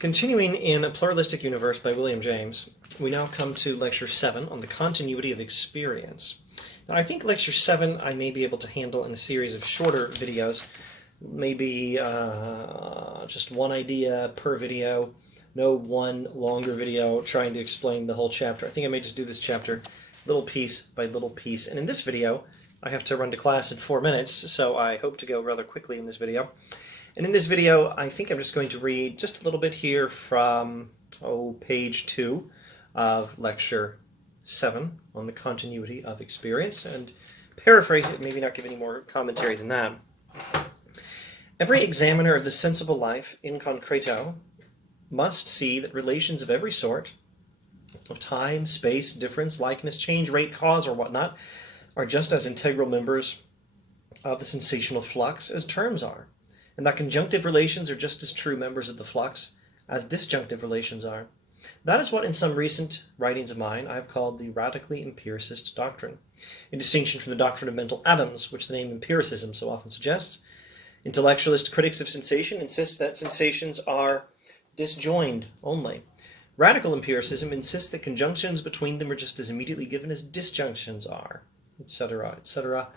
Continuing in A Pluralistic Universe by William James, we now come to Lecture 7 on the continuity of experience. Now, I think Lecture 7 I may be able to handle in a series of shorter videos, maybe just one idea per video, no one longer video trying to explain the whole chapter. I think I may just do this chapter little piece by little piece. And in this video, I have to run to class in 4 minutes, so I hope to go rather quickly in this video. And in this video, I think I'm just going to read just a little bit here from, page 2 of Lecture 7 on the continuity of experience, and paraphrase it, maybe not give any more commentary than that. Every examiner of the sensible life in concreto must see that relations of every sort, of time, space, difference, likeness, change, rate, cause, or whatnot, are just as integral members of the sensational flux as terms are, and that conjunctive relations are just as true members of the flux as disjunctive relations are. That is what in some recent writings of mine I have called the radically empiricist doctrine, in distinction from the doctrine of mental atoms, which the name empiricism so often suggests. Intellectualist critics of sensation insist that sensations are disjoined only. Radical empiricism insists that conjunctions between them are just as immediately given as disjunctions are, etc., etc.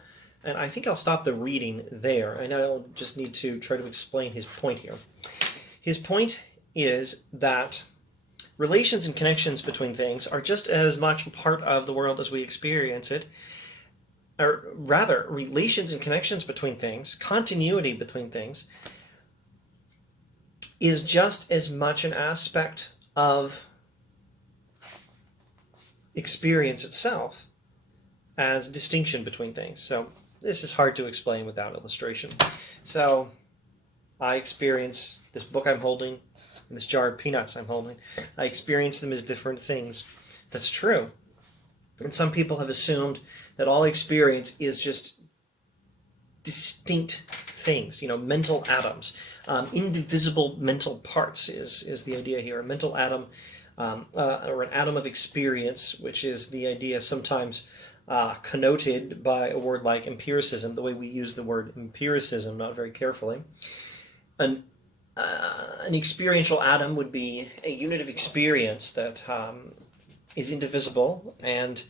And I think I'll stop the reading there, and I'll just need to try to explain his point here. His point is that relations and connections between things are just as much a part of the world as we experience it, or rather, relations and connections between things, continuity between things, is just as much an aspect of experience itself as distinction between things. So this is hard to explain without illustration. So I experience this book I'm holding and this jar of peanuts I'm holding. I experience them as different things. That's true. And some people have assumed that all experience is just distinct things, mental atoms. Indivisible mental parts is the idea here. A mental atom, or an atom of experience, which is the idea sometimes connoted by a word like empiricism, the way we use the word empiricism, not very carefully. An experiential atom would be a unit of experience that is indivisible and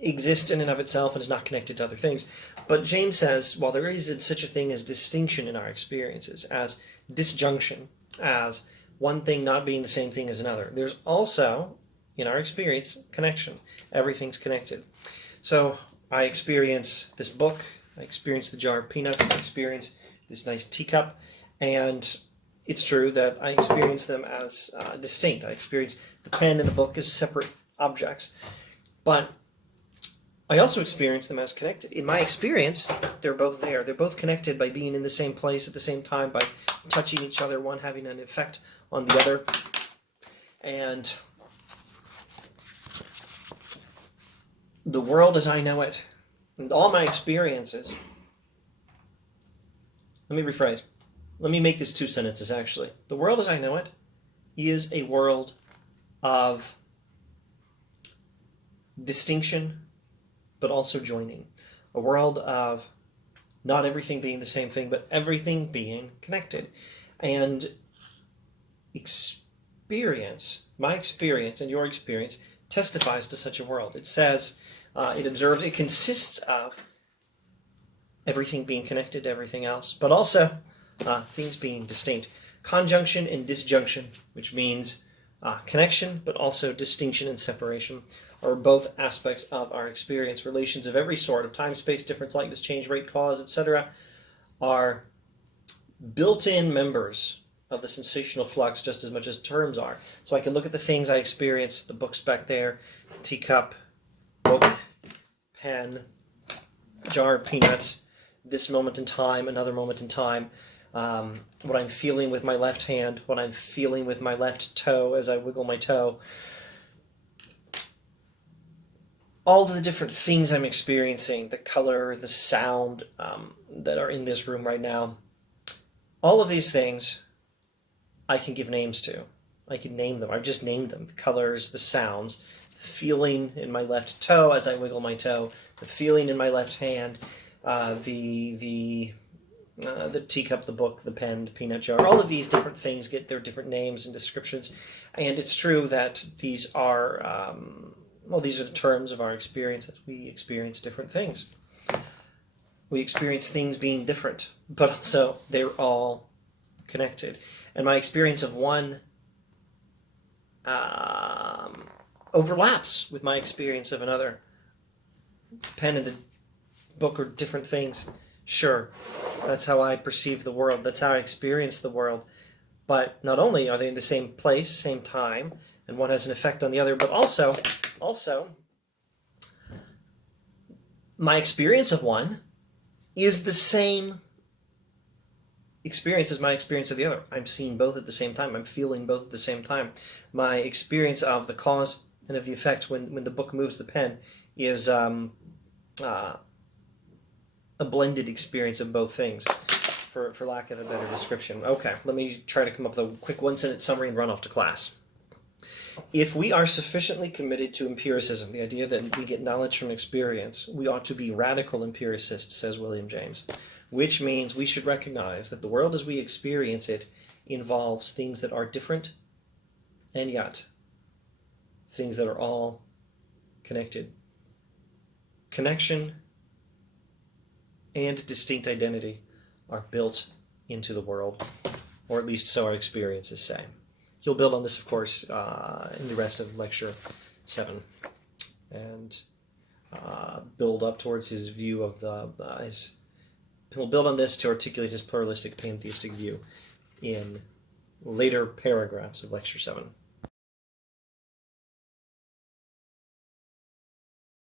exists in and of itself and is not connected to other things. But James says, while there is such a thing as distinction in our experiences, as disjunction, as one thing not being the same thing as another, there's also, in our experience, connection. Everything's connected. So I experience this book, I experience the jar of peanuts, I experience this nice teacup, and it's true that I experience them as distinct. I experience the pen and the book as separate objects, but I also experience them as connected. In my experience, they're both there. They're both connected by being in the same place at the same time, by touching each other, one having an effect on the other. And the world as I know it, and all my experiences, let me rephrase. Let me make this 2 sentences, actually. The world as I know it is a world of distinction, but also joining. A world of not everything being the same thing, but everything being connected. And experience, my experience and your experience, testifies to such a world. It says, it observes, it consists of everything being connected to everything else, but also things being distinct. Conjunction and disjunction, which means connection, but also distinction and separation, are both aspects of our experience. Relations of every sort, of time, space, difference, likeness, change, rate, cause, etc., are built-in members of the sensational flux just as much as terms are. So I can look at the things I experience, the books back there, teacup, book, pen, jar of peanuts, this moment in time, another moment in time, what I'm feeling with my left hand, what I'm feeling with my left toe as I wiggle my toe. All the different things I'm experiencing, the color, the sound that are in this room right now, all of these things I can give names to. I can name them. I've just named them. The colors, the sounds, the feeling in my left toe as I wiggle my toe, the feeling in my left hand, the The teacup, the book, the pen, the peanut jar, all of these different things get their different names and descriptions. And it's true that these are, these are the terms of our experiences. We experience different things. We experience things being different, but also they're all connected. And my experience of one overlaps with my experience of another. Pen and the book are different things. Sure, that's how I perceive the world. That's how I experience the world. But not only are they in the same place, same time, and one has an effect on the other, but also, my experience of one is the same experience as my experience of the other. I'm seeing both at the same time. I'm feeling both at the same time. My experience of the cause and of the effect when the book moves the pen is a blended experience of both things, for lack of a better description. Okay, let me try to come up with a quick one-sentence summary and run off to class. If we are sufficiently committed to empiricism, the idea that we get knowledge from experience, we ought to be radical empiricists, says William James, which means we should recognize that the world as we experience it involves things that are different and yet things that are all connected. Connection and distinct identity are built into the world, or at least so our experiences say. He'll build on this, of course, in the rest of Lecture 7, and build up towards his view of he'll build on this to articulate his pluralistic pantheistic view in later paragraphs of Lecture 7.